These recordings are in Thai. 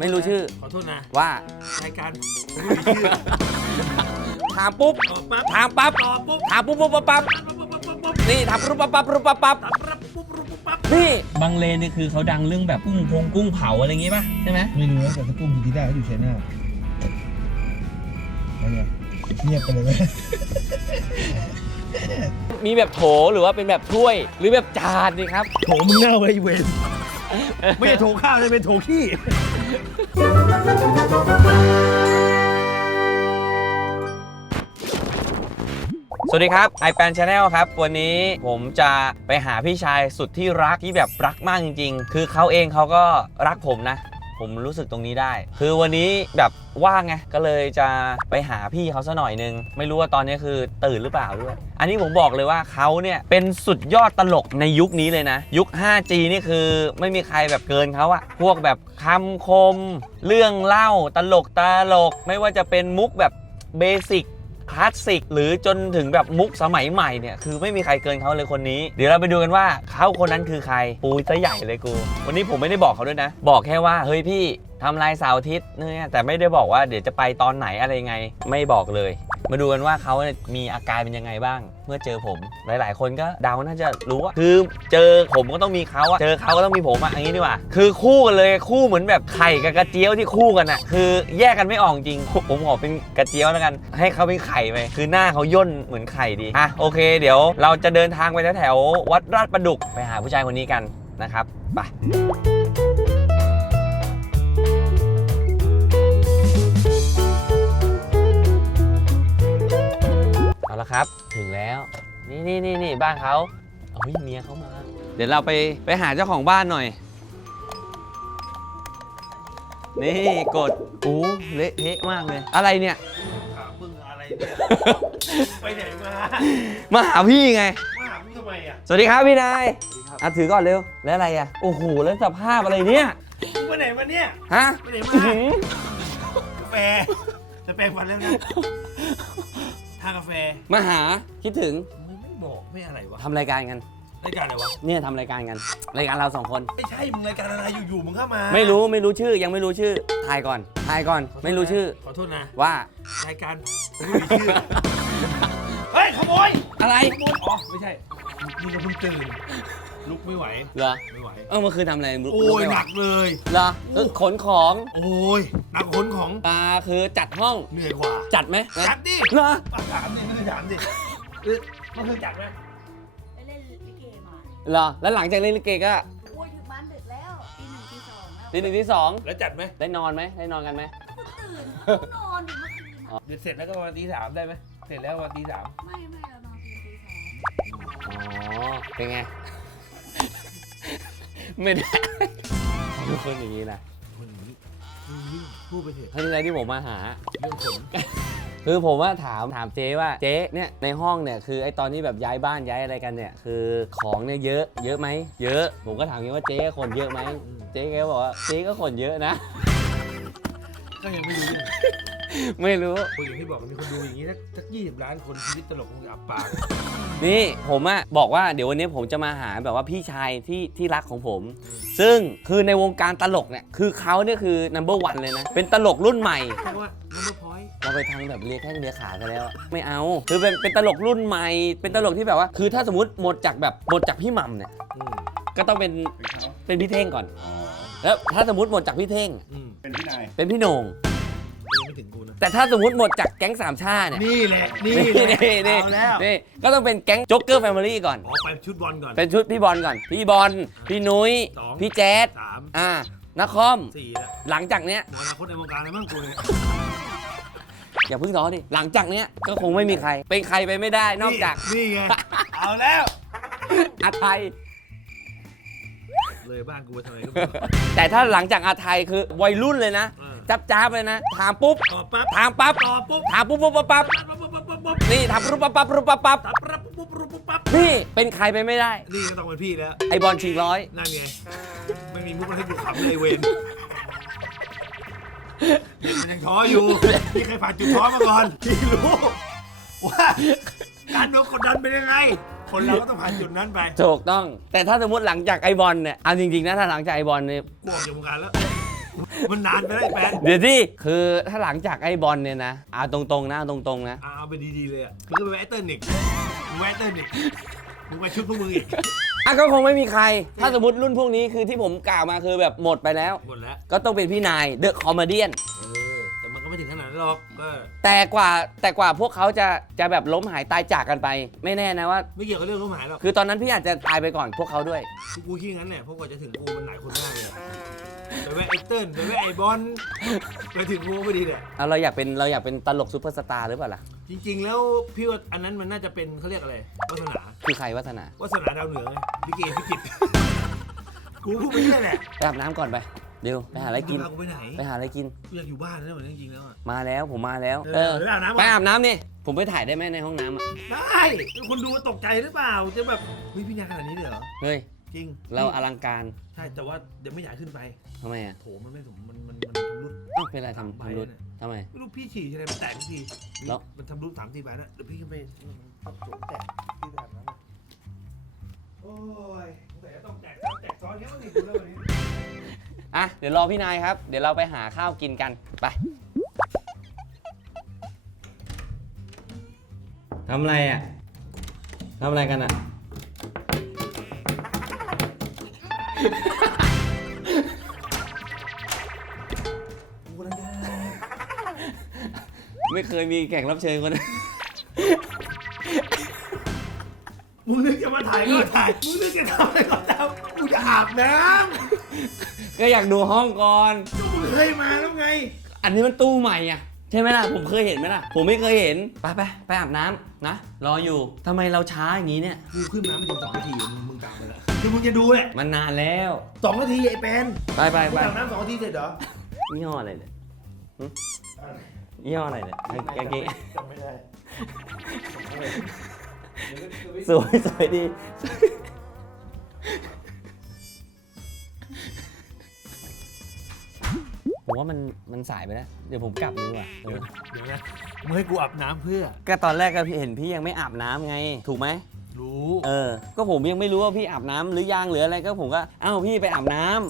ไม่รู้ชื่อ ขอโทษนะว่ารายการผมไม่มีชื่อถามปุ๊บตอบปั๊บถามปั๊บตอบปุ๊บถามปุ๊บปุ๊บปั๊บปั๊บปั๊บปั๊บปั๊บปั๊บปั๊บนี่ถามปุ๊บปั๊บปั๊บปุ๊บปั๊บปั๊บปั๊บปั๊บปุ๊บปุ๊บปุ๊บปั๊บนี่บางเลนเนี่ยคือเขาดังเรื่องแบบกุ้งพงกุ้งเผาอะไรอย่างงี้ป่ะใช่ไหมไม่รู้นะแต่ถ้ากุ้งอยู่ที่ได้เขาอยู่ชัยนาทแล้วไงเงียบไปเลยไหมมีแบบโถหรือว่าเป็นแบบถ้วย หรือแบบจานนี่ครับโถมึงเน่าไว้เวร ไม่ใช่โถข้าวจะเป็นโถขี้ สวัสดีครับไอแปนชาแนลครับ วันนี้ผมจะไปหาพี่ชายสุดที่รักที่แบบรักมากจริง ๆ คือเขาเองเขาก็รักผมนะ ผมรู้สึกตรงนี้ได้ คือวันนี้แบบว่างไงก็เลยจะไปหาพี่เขาซะหน่อยนึง ไม่รู้ว่าตอนนี้คือตื่นหรือเปล่าด้วย อันนี้ผมบอกเลยว่าเขาเนี่ยเป็นสุดยอดตลกในยุคนี้เลยนะ ยุค 5G นี่คือไม่มีใครแบบเกินเขาอะพวกแบบคำคม เรื่องเล่าตลกตลก ไม่ว่าจะเป็นมุกแบบเบสิก คลาสสิกหรือจนถึงแบบมุกสมัยใหม่เนี่ย คือไม่มีใครเกินเขาเลยคนนี้ เดี๋ยวเราไปดูกันว่าเขาคนนั้นคือใคร ปูซะใหญ่เลยกู วันนี้ผมไม่ได้บอกเขาด้วยนะ บอกแค่ว่า เฮ้ยพี่ทำลายเสาร์อาทิตย์เนี่ยแต่ไม่ได้บอกว่าเดี๋ยวจะไปตอนไหนอะไรยังไง ไม่บอกเลย มาดูกันว่าเขามีอาการเป็นยังไงบ้าง เมื่อเจอผมหลาย ๆ คนก็เดาน่าจะรู้ว่าคือเจอผมก็ต้องมีเขาอะเจอเขาก็ต้องมีผมอะอย่างนี้ดีกว่า คือคู่กันเลยคู่เหมือนแบบไข่กับกระเจี๊ยวที่คู่กันอะคือแยกกันไม่ออกจริง ผมขอเป็นกระเจี๊ยวแล้วกัน ให้เขาเป็นไข่ไปคือหน้าเขาย่นเหมือนไข่ดีอะโอเค เดี๋ยวเราจะเดินทางไปแถวๆวัดราชประดุกไปหาผู้ชายคนนี้กันนะครับไป นี่นี่นี่นี่บ้านเขาเฮ้ยเมียเขามา เดี๋ยวเราไปไปหาเจ้าของบ้านหน่อย นี่กดโอ้เละเทะมากเลย อะไรเนี่ยถามมึงอะไรเนี่ย ไปไหนมา มาหาพี่ไง มาหามึงทำไมอะสวัสดีครับพี่นายอะถือก่อนเร็ว แล้วอะไรอะ โอ้โห แล้วสภาพอะไรเนี่ย มึงไปไหนมาเนี่ย ฮะไปไหนมา อื้อหือกาแฟ จะแปลงฟันแล้วนะทานกาแฟ มาหาคิดถึงมึงไม่ บอกไม่อะไรวะทำรายการกัน รายการอะไรวะ เนี่ยทำรายการกัน รายการเราสองคน ไม่ใช่มึงรายการอะไรอยู่ๆมึงเข้ามาไม่รู้ไม่รู้ชื่อยังไม่รู้ชื่อทายก่อนทายก่อน ไม่รู้ชื่อ ขอโทษนะ ว่า รายการผมไม่มีชื่อ เฮ้ยขโมยอะไรขโมยอ๋อไม่ใช่นี่ก็เพิ่งตื่นลุกไม่ไหว เหรอไม่ไหว เออเมื่อคืนทำอะไรรู้โอ้รู้ยไหมหนัวะกเลย เหรอเออขนของโอ้ยหนักขนของปลาคือจัดห้องเหนื่อยกว่าจัดไหมนะจัดดิเหรอมาถามดิไม่ได้ถามดิเอ อมันคือจัดไหมไปเล่นลิเกมาเหรอ แล้วหลังจากเล่นลิเกก็โอ้ยถึงบ้านดึกแล้วตีหนึ่งตีสองแล้วทีหนึ่งที่สองแล้วจัดไหมได้นอนไหมได้นอนกันไหม เพิ่งตื่นนอนอยู่เมื่อคืนน่ะเดี๋ยวเสร็จแล้วก็ประมาณตีสามได้ไหมเสร็จแล้วประมาณตีสามไม่ไม่เรานอนตีตีสองอ๋อ เป็นไง ไม่ได้ทุกคนอย่างนี้นะคนนี้มึงนี่พูดไปเถอะครั้งที่แล้วที่ผมมาหา เรื่องขน คือผมว่าถามถามเจ๊ว่าเจ๊เนี่ยในห้องเนี่ยคือไอตอนที่แบบย้ายบ้านย้ายอะไรกันเนี่ยคือของเนี่ยเยอะเยอะไหมเยอะ ผมก็ถามแกว่าเจ๊คนเยอะไหมเจ๊แกก็บอกว่าเจ๊ก็คนเยอะนะ ก็ยังไม่รู้ไม่รู้คนอย่างที่บอกมีคนดูอย่างนี้สักสักยี่สิบล้านคนชีวิตตลกคงจะอับปากนี่ผมอะบอกว่าเดี๋ยววันนี้ผมจะมาหาแบบว่าพี่ชายที่ที่รักของผม ซึ่งคือในวงการตลกเนี่ยคือเขาเนี่ยคือ number one เลยนะ เป็นตลกรุ่นใหม่เพราะว่านัมเบอร์พอยต์ เราไปทางแบบเลียแข้งเลียขากันแล้วอะไม่เอา คือเป็นเป็นตลกรุ่นใหม่ เป็นตลกที่แบบว่า คือถ้าสมมติหมดจากแบบหมดจากพี่หม่ำเนี่ยก็ต้องเป็นเป็นพี่เท่งก่อนแล้วถ้าสมมติหมดจากพี่เท่ง อืมเป็นพี่นาย เป็นพี่โหน่ง ยังไม่ถึงกูนะ แต่ถ้าสมมติหมดจากแก๊งสามชาเนี่ย นี่แหละ นี่นี่แหละนี่นี่เอาแล้วนี่ก็ต้องเป็นแก๊งโจ๊กเกอร์แฟมิลี่ก่อน อ๋อไปชุดบอลก่อน เป็นชุดพี่บอลก่อน พี่บอล พี่นุ้ย สอง พี่แจ๊ดสามอ่านักคอม สี่แล้วหลังจากเนี้ยหมดอนาคตในวงการแล้วมั้งกูเนี่ย อย่าเพิ่งท้อดิ หลังจากเนี้ยก็คงไม่มีใคร เป็นใครไปไม่ได้นอกจากนี่ไง เอาแล้ว อาไทย เลยบ้านกูไปทำไมก็ไม่รู้แต่ถ้าหลังจากอาไทยคือวัยรุ่นเลยนะ เออจับจ้าบเลยนะ ถามปุ๊บตอบปั๊บถามปั๊บตอบปุ๊บถามปุ๊บปุ๊บปั๊บปั๊บปั๊บปั๊บปั๊บปั๊บปั๊บนี่ถามปุ๊บปั๊บปั๊บปุ๊บปั๊บปั๊บปั๊บปั๊บปุ๊บปุ๊บปุ๊บปั๊บพี่เป็นใครไปไม่ได้ นี่ก็ต้องเป็นพี่แล้ว ไอบอลชิงร้อยนั่นไงไม่มีมุกอะไรให้กูขำเลยเวนเด็ก มันยังท้ออยู่พี่เคยผ่านจุดท้อมาก่อนพี่รู้ว่าการโดนกดดันเป็นยังไง คนเราก็ต้องผ่านจุดนั้นไปถูกต้อง แต่ถ้าสมมติหลังจากไอบอลเนี่ยเอาจริงๆนะถ้าหลังจากไอบอลเนี่ยกูออกจากวงการแล้ว มันนานไปแล้วไอ้แปนเดี๋ยวที่คือถ้าหลังจากไอ้บอลเนี่ยนะเอาตรงๆนะเอาตรงๆนะอะเอาไปดีๆเลยอะมึงก็ไปแวะเติ้ลอีกมึงแวะเติ้ลอีกมึงไปชุดพวกมึงอีก อะก็คงไม่มีใคร ถ้าสมมติรุ่นพวกนี้คือที่ผมกล่าวมาคือแบบหมดไปแล้ว หมดแล้วก็ต้องเป็นพี่นายเดอะคอมเมดี้เออแต่มันก็ไม่ถึงขนาดนั้นหรอกก็แต่กว่าแต่กว่าพวกเขาจะจะแบบล้มหายตายจากกันไป ไม่แน่นะว่า ไม่เกี่ยวกับเรื่องล้มหายหรอกคือตอนนั้นพี่อาจจะตายไปก่อนพวกเขาด้วย กูคิดงั้นแหละเพราะกว่าจะถึงกูมันหลายคนมากเลยอะ ไปแวะไอ้เติ้ลไปแวะไอ้บอลไปถึงกูพอดีเนี่ย เอาเราอยากเป็นเราอยากเป็นตลกซูเปอร์สตาร์หรือเปล่าล่ะ จริง ๆ แล้วพี่ว่าอันนั้นมันน่าจะเป็นเขาเรียกอะไรวาสนาคือใครวัฒนาวาสนาดาวเหนือไงลิเกพิจิตรกูพูดไปเรื่อยแหละไปอาบน้ำก่อนไป เดี๋ยวไปหาอะไรกินพากูไปไหนไปหาอะไรกิน กูอยากอยู่บ้านแล้วเหมือนจริงๆแล้วอะมาแล้วผมมาแล้วเออ ไปอาบน้ำก่อน ไปอาบน้ำนี่ผมไปถ่ายได้ไหมในห้องน้ำอะได้คนดูตกใจหรือเปล่า จะแบบเฮ้ยพี่นายขนาดนี้เลยเหรอ เฮ้ย จริงเราอลังการ ใช่ แต่ว่าเดี๋ยวไม่อยากขึ้นไป ทำไมอะโถมันไม่สมมันมันมันทำรุดอ้าวเป็นไรทำทำรุดทำไม ไม่รู้พี่ฉี่ใช่ไหมมันแตกทุกทีแล้ว มันทำรุดสามทีไปนะเดี๋ยวพี่ขึ้นไปปักโถแตกที่แบบนั้นอะโอ้ยแต่ต้องแตกซ้ำแตกซ้อนเนี้ยมันอีกแล้ววันนี้อะ เดี๋ยวรอพี่นายครับ เดี๋ยวเราไปหาข้าวกินกัน ไปทำอะไรอะทำอะไรกันอะ ไม่เคยมีแขกรับเชิญคนมึงนึกจะมาถ่ายก็ถ่าย มึงนึกจะทำอะไรก็ทำกูจะอาบน้ก็อยากดูห้องก่อนำก็มึงเคยมาแล้วไง อันนี้มันตู้ใหม่อะใช่ไหมล่ะ ผมเคยเห็นไหมล่ะ ผมไม่เคยเห็น ไปไปไปอาบน้ำนะ รออยู่ทำไมเราช้าอย่างนี้เนี่ย กูขึ้นมาไม่ถึงสองนาทีมึงมึงกลับไปแล้วคือมึงจะดูแหละมันนานแล้ว สองนาทีไอ้แปนไปไปมึงไปอาบน้ำสองนาทีเสร็จเหรอยี่ห้ออะไรเนี่ยหึ ยี่ห้ออะไรเนี่ยกางเกงจำไม่ได้สวยสวยดีผมว่ามันมันสายไปแล้วเดี๋ยวผมกลับดีกว่าเออเดี๋ยวนะมึงให้กูอาบน้ำเพื่อ ก็ตอนแรกก็พี่เห็นพี่ยังไม่อาบน้ำไง ถูกไหม รู้เออ ก็ผมยังไม่รู้ว่าพี่อาบน้ำหรือยังหรืออะไรก็ผมก็อ้าวพี่ไปอาบน้ำ ม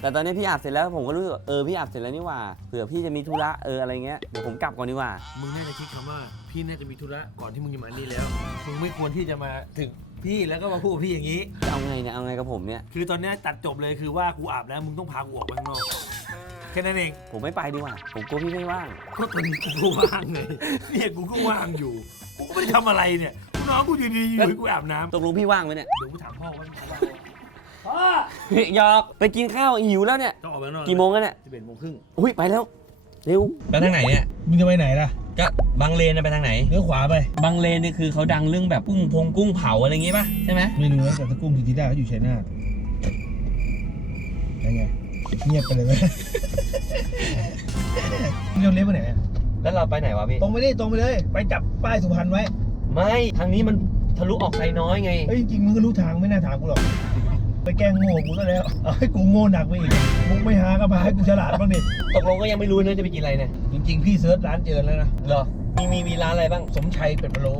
แต่ตอนนี้พี่อาบเสร็จแล้วผมก็รู้สึกว่าเออพี่อาบเสร็จแล้วนี่หว่าเผื่อพี่จะมีธุระเอออะไรเงี้ยเดี๋ยวผมกลับก่อนดีกว่า มึงน่าจะคิดคำว่า พี่น่าจะมีธุระก่อนที่มึงจะมานี่แล้ว มึงไม่ควรที่จะมาถึงพี่แล้วก็มาพูดกับพี่อย่างนี้จะเอาไงเนี่ยเอาไงกับผมเนี่ย คือตอนเนี้ยตัดจบเลยคือว่ากูอาบแล้วมึงต้องพากูออกไปข้างนอกแค่นั้นเองผมไม่ไปดีกว่า ผมกลัวพี่ไม่ว่าง ก็ตอนนี้กูก็ว่างเลยเนี่ยกูก็ว่างอยู่กูก็ไม่ได้ทำอะไรเนี่ยกูน้องกูอยู่ดีๆอยู่ให้กูอาบน้ำตกลงพี่ว่างไหมเนี่ย เดี๋ยวกูถามพ่อว่ามึงว่างไหมพ่อ หยอกไปกินข้าวหิวแล้วเนี่ย ต้องออกไปข้างนอกกี่โมงแล้วเนี่ยสิบเอ็ดโมงครึ่งอุ้ยไปแล้ว เร็ว ไปทางไหนเนี่ยมึงจะไปไหนล่ะก็บางเลนน่ะไปทางไหน เลี้ยวขวาไป บางเลนนี่คือเขาดังเรื่องแบบกุ้งพงกุ้งเผาอะไรอย่างงี้ป่ะใช่ไหมไม่รู้นะแต่ตะกุ้งที่ที่ได้เขาอยู่ชัยนาทยังไง เงียบไปเลยไหมมึงจะเลี้ยวไปไหนอะแล้วเราไปไหนวะพี่ตรงไปดิตรงไปเลย ไปจับป้ายสุพรรณไว้ ไม่ทางนี้มันทะลุออกไซน้อยไงเฮ้ยจริงๆมึงก็รู้ทางไม่น่าถามกูหรอก ไปแกล้งโง่กูซะแล้วเอาให้กูโง่หนักไปอีกมุกไม่หาก็พาให้กูฉลาดบ้างดิตกลงก็ยังไม่รู้นะจะไปกินอะไรเนี่ยจริง ๆ พี่เซิร์ชร้านเจอแล้วนะเหรอมีมีมีร้านอะไรบ้างสมชัยเป็ดพะโล้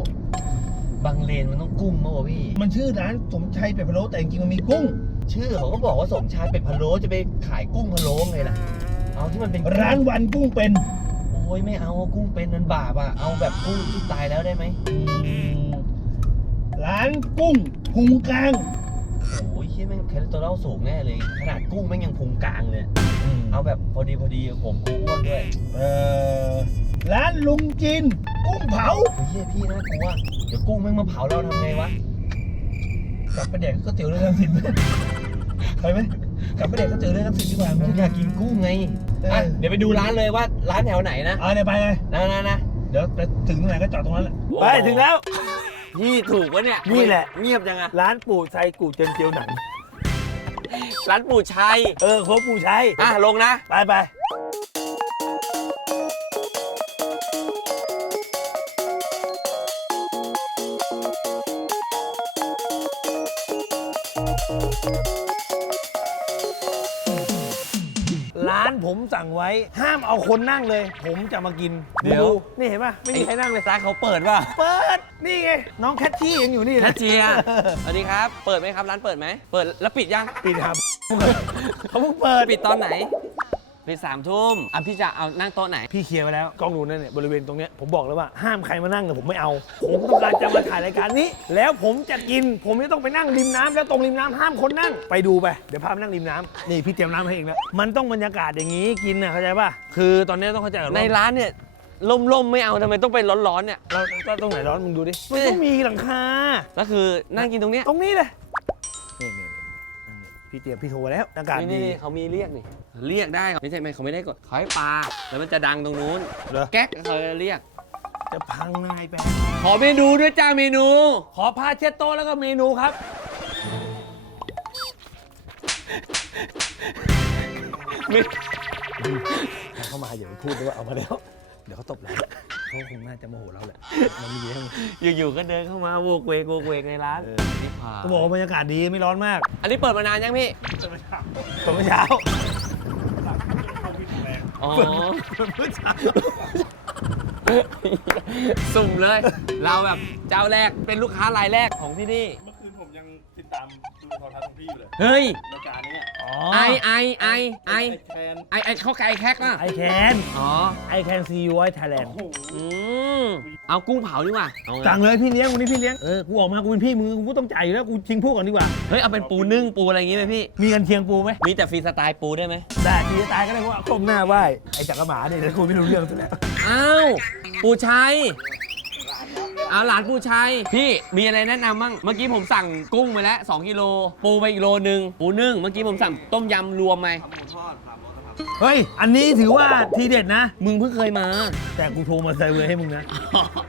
บางเลนมันต้องกุ้งมั้งวะพี่ มันชื่อร้านสมชัยเป็ดพะโล้แต่จริงๆมันมีกุ้ง ชื่อเขาก็บอกว่าสมชายเป็ดพะโล้จะไปขายกุ้งพะโล้ไงล่ะ เอาที่มันเป็นกุ้งร้านวันกุ้งเป็นโอ้ยไม่เอากุ้งเป็นมันบาปอะเอาแบบกุ้งที่ตายแล้วได้ไหมร้านกุ้งพุงกลาง โอ้ยเฮียแม่งแคลอรี่สูงแน่เลย ขนาดกุ้งแม่งยังพุงกลางเลย เอาแบบพอดีพอดีผมกูอ้วนด้วยเอ่อร้านลุงจิน กุ้งเผาเฮ้ยพี่น่ากลัวเดี๋ยวกุ้งแม่งมาเผาเราทำไงวะกลับไปแดกก๋วยเตี๋ยวเรือรังสิตไหมไปไหมกลับไปแดกก๋วยเตี๋ยวเรือรังสิตดีกว่าผมอยากกินกุ้งไงเอออะเดี๋ยวไปดูร้านเลยว่าร้านแถวไหนนะเอาเนี่ยไปเลยนะนะนะเดี๋ยวไปถึงตรงไหนก็จอดตรงนั้นแหละไปถึงแล้ว พี่ถูกวะเนี่ยนี่แหละ เงียบจังอะร้านปู่ชัยกู่เจนเจียวหนัง ร้านปู่ชัย เออโค้ชปู่ชัย อะลงนะ ไปไป สั่งไว้ห้ามเอาคนนั่งเลย ผมจะมากินเดี๋ยว นี่เห็นป่ะไม่มีใครนั่งเลย ร้านเขาเปิดป่ะเปิด นี่ไง น้องแคทชี่ยังอยู่นี่แคนะชเชียร์สวัสดีครับ เปิดไหมครับ ร้านเปิดไหม เปิดแล้วปิดยัง ปิดครับ เขาเพิ่งเปิด ปิดตอนไหน ปิดสามทุ่มอะพี่จะเอานั่งโต๊ะไหน พี่เคลียร์ไว้แล้วกล้องดูนั่นเนี่ยบริเวณตรงเนี้ยผมบอกแล้วว่าห้ามใครมานั่งเลยผมไม่เอา ผมต้องการจะมาถ่ายรายการนี้ แล้วผมจะกิน ผมจะต้องไปนั่งริมน้ำแล้วตรงริมน้ำห้ามคนนั่งไปดูไปเดี๋ยวพาไปนั่งริมน้ำนี่พี่เตรียมน้ำให้เองแล้วมันต้องบรรยากาศอย่างนี้กินนะเข้าใจป่ะคือตอนนี้ต้องเข้าใจก่อนในว่าร้านเนี่ยล่มๆไม่เอาทำไมต้องเป็นร้อนๆเนี่ยเราก็ตรงไหนร้อนมึงดูดิมันต้องมีหลังคาก็คือนั่งกินตรงเนี้ยตรงนี้เลยนี่นี่นี่นั่งนี่ พี่เตรียมพี่โทรไว้แล้วอากาศนี่ดี นี่เขามีเรียกนี่ เรียกได้ไม่ใช่ไหมเขาไม่ได้กดเขาให้ปลาแล้วมันจะดังตรงนู้นเหรอ แก๊กเขาจะเรียก จะพังนายไป ขอเมนูด้วยจ้าเมนู ขอผ้าเช็ดโต๊ะแล้วก็เมนูครับ เข้ามาอย่าไปพูดด้วยว่าเอามาแล้ว เดี๋ยวเขาตบเรา เขาคงน่าจะโมโหเราแหละ มันมีเรื่องอยู่ๆก็เดินเข้ามาโวกเวกโวกเวกในร้านเออนี่ผ่าเขาบอกว่าบรรยากาศดีไม่ร้อนมากอันนี้เปิดมานานยังพี่เปิดเมื่อเช้าอ๋อเปิดเมื่อเช้าสุ่มเลย เราแบบเจ้าแรกเป็นลูกค้ารายแรกของที่นี่ เมื่อคืนผมยังติดตามดูโทรทัศน์ของพี่อยู่เลย เฮ้ยรายการนี้อ๋อ ไอไอไอไอแคนไอไอเข้าไก่แคกอะไอแคนอ๋อไอแคนซียูไอไทยแลนด์โอ้โหอืมเอากุ้งเผาดีกว่าเอาไงสั่งเลยพี่เลี้ยงวันนี้พี่เลี้ยงเออกูออกมากูเป็นพี่มึงกูก็ต้องจ่ายอยู่แล้วกูชิงพูดก่อนดีกว่าเฮ้ยเอาเป็นปูนึ่งปูอะไรอย่างงี้ไหมพี่ มีกันเชียงปูไหมมีแต่ฟรีสไตล์ปูได้ไหมได้ทีจะตายก็ได้เพราะว่าก้มหน้าไหว้ไอ้จักรหมาเนี่ยเดี๋ยวกูไม่รู้เรื่องซะแล้วอ้าวปูชัย เอาหลานปูชัย พี่มีอะไรแนะนำบ้าง เมื่อกี้ผมสั่งกุ้งไปแล้ว2กิโล ปูไปอีกโลนึง ปูนึ่ง เมื่อกี้ผมสั่งต้มยำรวมไหม เฮ้ย อันนี้ถือว่าทีเด็ดนะ มึงเพิ่งเคยมา แต่กูโทรมาใส่เวอร์ให้มึงนะ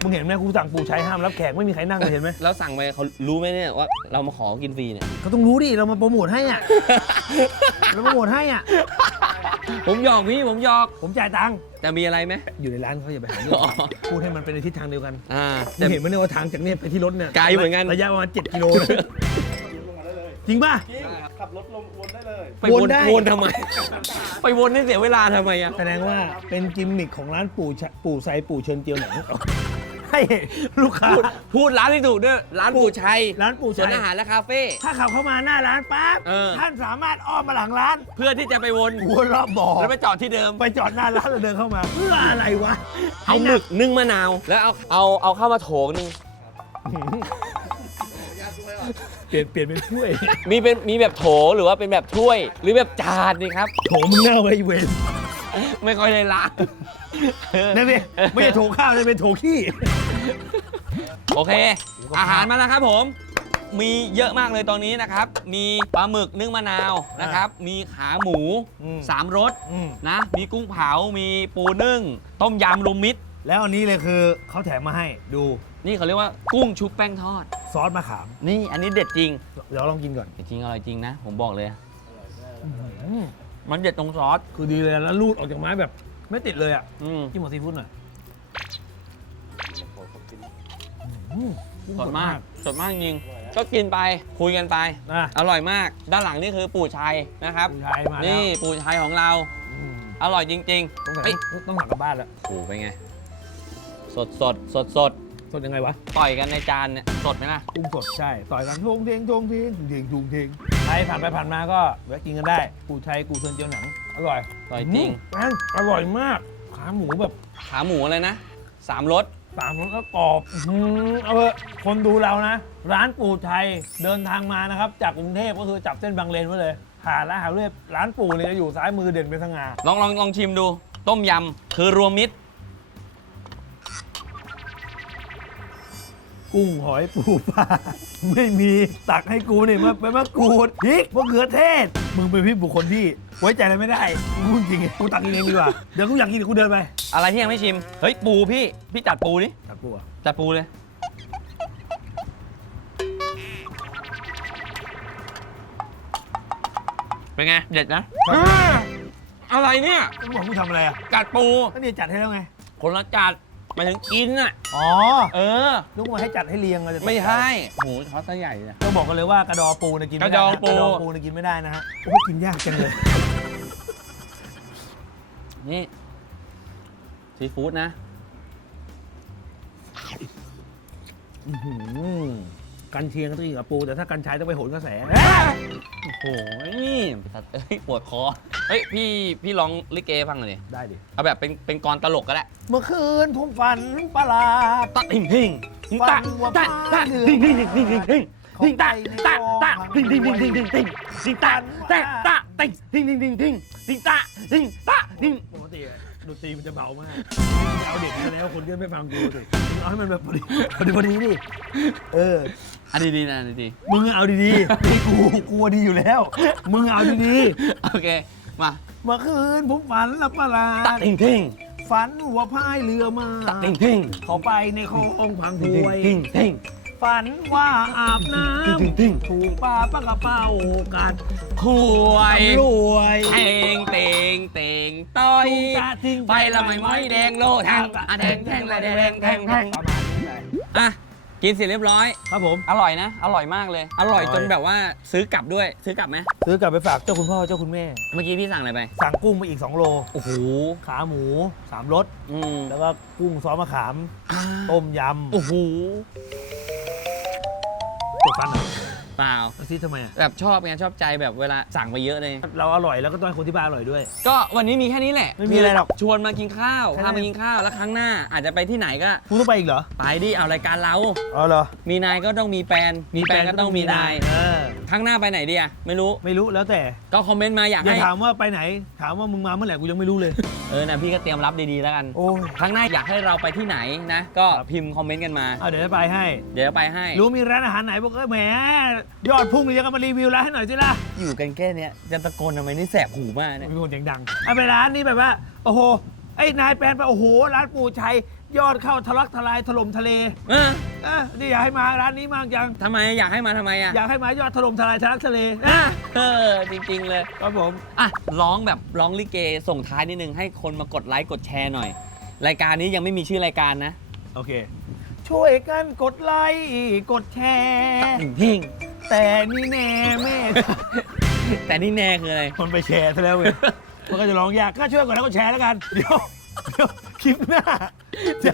มึงเห็นไหมกูสั่งปูใช้ห้ามรับแขกไม่มีใครนั่งเลยเห็นไหมแล้วสั่งไปเขารู้ไหมเนี่ยว่าเรามาขอกินฟรีเนี่ยเขาต้องรู้ดิ เรามาโปรโมทให้อะ เราโปรโมทให้อะ ผมหยอกพี่ผมหยอก ผมจ่ายตังค์ แต่มีอะไรไหม อยู่ในร้านเขาอย่าไปหาเรื่องอ๋อพูดให้มันเป็นในทิศทางเดียวกันอ่ามึแต่งเห็นไหมเนี่ยว่าทางจากเนี่ยไปที่รถเนี่ยไกลเหมือนกัน ระยะประมาณ7กิโลนะจริงป่ะ จริง ขับรถลงวนได้เลยไปวนวนได้ วนทำไม ไปวนให้เสียเวลาทำไมอะแสดงว่าเป็นกิมมิคของร้านปู่ชะปู่ไซปู่เชิญเจียวหนัง ให้ลูกค้า พูดพูดร้านที่ถูกด้วยร้านปู่ชัยร้านปู่สวนชัยอาหารและคาเฟ่ ถ้าขับเข้ามาหน้าร้านปั๊บเออ ท่านสามารถอ้อมมาหลังร้านเพื่อที่จะไปวนวนรอบบ่อแล้วไปจอดที่เดิม ไปจอดหน้าร้านแล้วเดินเข้ามา เพื่ออะไรวะเอาหมึกนึ่งมะนาว แล้วเอาเอาเอาเข้ามาโถงหนึง เปลี่ยนเปลี่ยนเป็นถ้วยมีเป็นมีแบบโถหรือว่าเป็นแบบถ้วย หรือแบบจานนี่ครับ โถมึงเน่าไปอีเวนไม่ค่อยได้ล้างนั่นเองไม่ใช่โถข้าวเลยเป็นโถขี้โอเค อาหารมาแล้วครับผม มีเยอะมากเลยตอนนี้นะครับ มีปลาหมึกนึ่งมะนาวนะครับ มีขาหมูสามรสอืมนะ มีกุ้งเผา มีปูนึ่ง ต้มยำรวมมิตร แล้วอันนี้เลยคือเขาแถมมาให้ดู นี่เขาเรียกว่ากุ้งชุบแป้งทอด ซอสมะขาม นี่อันนี้เด็ดจริงเดี๋ยวลองกินก่อนจริงอร่อยจริงนะ ผมบอกเลยอืมมันเด็ดตรงซอสคือดีเลยแล้วรูดออกจากไม้แบบ ไม่ติดเลยอะอืมจิ้มหมดซีฟู้ดหน่อยอืมสดมากสดมากจริงก็กินไปคุยกันไป นะอร่อยมาก ด้านหลังนี่คือปู่ชัยนะครับ คุณชายมาแล้วนี่ปู่ชัยของเรา อืมอร่อยจริงต้องๆสั่เฮ้ยงต้องสั่งกลับบ้านแล้ว โอ้โหเป็นไง สดสดสดสด สดยังไงวะต่อยกันในจานเนี่ยสดไหมล่ะกุ้งสดใช่ ต่อยกันทงเทงทงเทงเทงทุงเทงใครผ่านไปผ่านมาก็แวะกินกันได้ กูชัยกูเชิญเจียวหนัง อร่อยอร่อยจริงอืมอร่อยมาก ขาหมูแบบขาหมูอะไรนะสามรส สามรสก็กรอบอื้อหือเอาเถอะคนดูเรานะ ร้านปู่ชัยเดินทางมานะครับ จากกรุงเทพก็คือจับเส้นบางเลนไว้เลยหาร้านหาเรียบร้านปู่เนี่ยจะอยู่ซ้ายมือเด่นเป็นสง่า ลองลองลองชิมดู ต้มยำ คือรวมมิตร กุ้งหอยปูปลาไม่มีตักให้กูนี่มาเป็นมะกรูดพริกมะเขือเทศ มึงเป็นพี่บุคคลที่ไว้ใจอะไรไม่ได้กูพูดจริงกูตักเองดีกว่าเดี๋ยวกูอยากกินเดี๋ยวกูเดินไปอะไรที่ยังไม่ชิม เฮ้ยปูพี่ พี่จัดปูดิตักปูอะจัดปูเลย เป็นไง เด็ดนะอ่าอะไรเนี่ยมึงบอกกูทำอะไรอะจัดปูก็เนี่ยจัดให้แล้วไง คนละจัด หมายถึงกินอะ อ๋อเออ ลูกมาให้จัดให้เรียงเราจะไม่ใช่โหช้อนตะใหญ่เลยต้องบอกกันเลยว่ากระดอปูเนี่ยกินไม่ได้กระดองนะปูกระดองปูเนี่ยกินไม่ได้นะฮะโอ้ยกินยากจังเลยนี่ซีฟู้ดนะ อื้อหือ กันเชียงก็ต้องกินกับปู แต่ถ้ากันชายต้องไปโหนกระแสโอ้โหนี่สัตว์เอ้ยปวดคอ เฮ้ยพี่พี่ร้องลิเกฟังหน่อยดิได้ดิ เอาแบบเป็นเป็นกรตลกก็ได้เมื่อคืนผมฝันประหลาดตะทิงทิงฝันว่าฟ้าเหลืองทิงทิงทิงทิงทิงทิงตะตะตะทิงทิงทิงทิงทิงทิงทิงตะตะตะทิงทิงทิงทิงทิงทิงตะทิงตะทิงปกติดนตรีมันจะเบามาก เอาเด็กมาแล้วคนก็ไม่ฟังกูสิมึงเอาให้มันแบบพอดีพอดีพอดีนี่เออ อันดีๆนะดีมึงเอาดีๆนี่กูกูดีอยู่แล้ว มึงเอาดีๆโอเค มาๆเมื่อคืนผมฝันละประหลาตะดทิงทิงฝันว่าพายเรือมาตะทิงทิงเขาไปในคลองพังพทิงวย ทิงทิงฝันว่าอาบน้ทิงทิงำถูกปลาปลากระเป๋ากัดควยรวยเตงเตงเตงต้อยตาทิ้งไปละไม่ไม่แดงโลทางอะแทงแทงละแดงแทงแทงประมาณนี้เลย อะ กินเสร็จเรียบร้อย ครับผม อร่อยนะ อร่อยมากเลย อร่อยอร่อย จนแบบว่าซื้อกลับด้วย ซื้อกลับไหมซื้อกลับไปฝากเจ้าคุณพ่อเจ้าคุณแม่ เมื่อกี้พี่สั่งอะไรไป สั่งกุ้งมาอีก 2 โล โอ้โห ขาหมู3รสอืมแล้วก็กุ้งซอสมะขาม ต้มยำโอ้โห ปวดฟันเหรอ เปล่าเอาซิทำไมอะแบบชอบไงชอบใจแบบเวลาสั่งไปเยอะเลย เราอร่อยแล้วก็ต้องให้คนที่บ้านอร่อยด้วย ก็วันนี้มีแค่นี้แหละไม่มีอะไรหรอกชวนมากินข้าวแค่นั้พานมากินข้าวแล้วครั้งหน้าอาจจะไปที่ไหนก็กูต้องไปอีกเหรอไปดิเอารายการเรา อ๋อเหรอมีนายก็ต้องมีแฟนมีแฟนก็ต้องมีนายเออครั้งหน้าไปไหนดีอะไม่รู้ไม่รู้แล้วแต่ก็คอมเมนต์มาอยากอย่าให้ถามว่าไปไหน ถามว่ามึงมาเมื่อไหร่กูยังไม่รู้เลย เออนะพี่ก็เตรียมรับดีๆแล้วกันโอ้ยครั้งหน้าอยากให้เราไปที่ไหนนะ ก็พิมพ์คอมเมนต์กันมา เอาเดี๋ยวจะไปให้ เดี๋ยวไปให้ รู้มีร้านอาหารไหนบอกเอ้ยแหมยอดพุ่งเลยยังมารีวิวร้านให้หน่อยสิล่ะอยู่กันแค่เนี้ยจะตะโกนทำไมนี่แสบหูมากเนี่ยมีคนเสียงดังเอาไปร้านนี้แบบว่า โอ้โหไอ้นายแปลนไปโอ้โห ร้านปู่ชัยยอดเข้าทะลักทลายถล่มทะเลเออเออนี่อยากให้มาร้านนี้มากจัง ทำไมอยากให้มาทำไมอะอยากให้มายอดถล่มทลายทะลักทะเลอะเออจริงๆเลย ครับผม อะร้องแบบร้องลิเกส่งท้ายนิดนึงให้คนมากดไลค์กดแชร์หน่อย รายการนี้ยังไม่มีชื่อรายการนะโอเค ช่วยกันกดไลค์กดแชร์พิง แต่นี่แน่แม่ แต่นี่แน่คืออะไรคนไปแชร์ซะแล้วเว้ย มันก็จะร้องยากก็ช่วยกดไลค์กดแชร์แล้วกัน เดี๋ยวเดี๋ยวคลิปหน้าจะ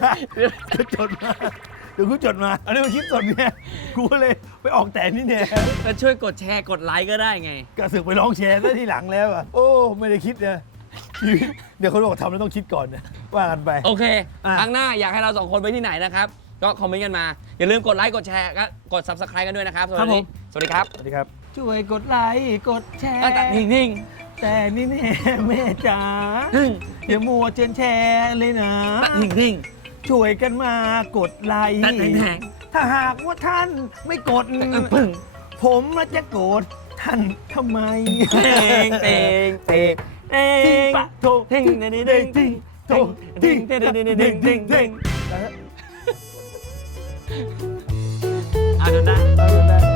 จะจดมา เดี๋ยวกูจดมา อันนี้มันคลิปสดเนี่ย กูก็เลยไปออกแต่นี่เนี่ยก็ช่วยกดแชร์กดไลค์ก็ได้ไง กระสึกไปร้องแชร์ซะทีหลังแล้วอะ โอ้ ไม่ได้คิดนะชีวิตเดี๋ยวคนบอกทำแล้วต้องคิดก่อนนะว่ากันไป โอเค อะ ครั้งหน้าอยากให้เราสองคนไปที่ไหนนะครับ ก็คอมเมนต์กันมา อย่าลืมกดไลค์กดแชร์ก็กด subscribe กันด้วยนะครับสวัสดี สวัสดีครับสวัสดีครับช่วยกดไลค์กดแชร์อะแต่นิ่งแต่นี่แน่แม่จ๋าๆนิ่งอย่ามัวเจนแชร์เลยนะนิ่งนิ่ง ช่วยกันมากดไลค์แต่แทงถ้าหากว่าท่านไม่กดปึ้งผมจะโกรธท่านทำไมเตงเตงเตงเตงปะโถเตงเตงเตงเตงโถเตงเตงเตงเตงเตงเตงเตงอะเดี๋ยวนะ